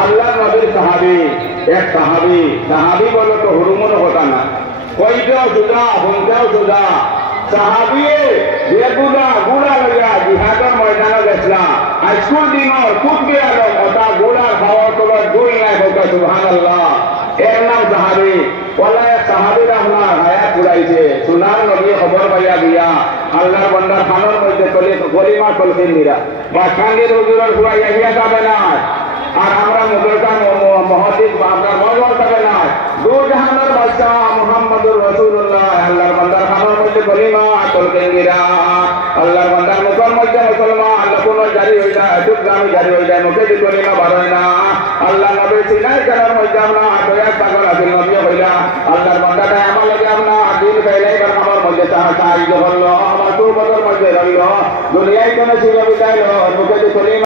আল্লাহ নবীর সাহাবি এক সাহাবি বলে তো হুরুমন হতা না কইতেও সুদা হনতেও সুদা সাহাবিয়ে বেগুনা গুড়া লাগা জিহাদের ময়দানে গেছলা আজকুল দিনর খুব গেল ওটা গুড়া খাওয়ার তোমার দুই নাই বলতে সুবহানাল্লাহ এর নাম সাহাবি বলে সাহাবিরা আপনার হায়াত পুরাইছে সোনার নবী খবর পাইয়া দিয়া আল্লাহর বান্দার খানোর মধ্যে কলিমা কলসিন দিরা বা সঙ্গীত হুজুরের পুরা ইয়া যাবে না আর আমরা মুগলকান মহাদিস আপনার মজর যাবে না দু জাহানের বাদশাহ মুহাম্মদুর রাসূলুল্লাহ আল্লাহর বান্দার খানোর মধ্যে কলিমা কলসিন দিরা আল্লাহর বান্দার মুখের মধ্যে মুসলমান কোন জারি হই যায় ইসলামী জারি হই যায় মুখে দি কলিমা বাড়ায় না আল্লাহ নবী সিনাই জানার মধ্যে আমরা দয়া সাগর আদিল নবী হইলা আল্লাহর বান্দাটা আমার লাগে আমরা দিন পেলেই আমার মধ্যে সাহায্য করলো আমার তো বদর মধ্যে রইল দুনিয়ায় কোন ছিল বিদায় মুখে দি কলিমা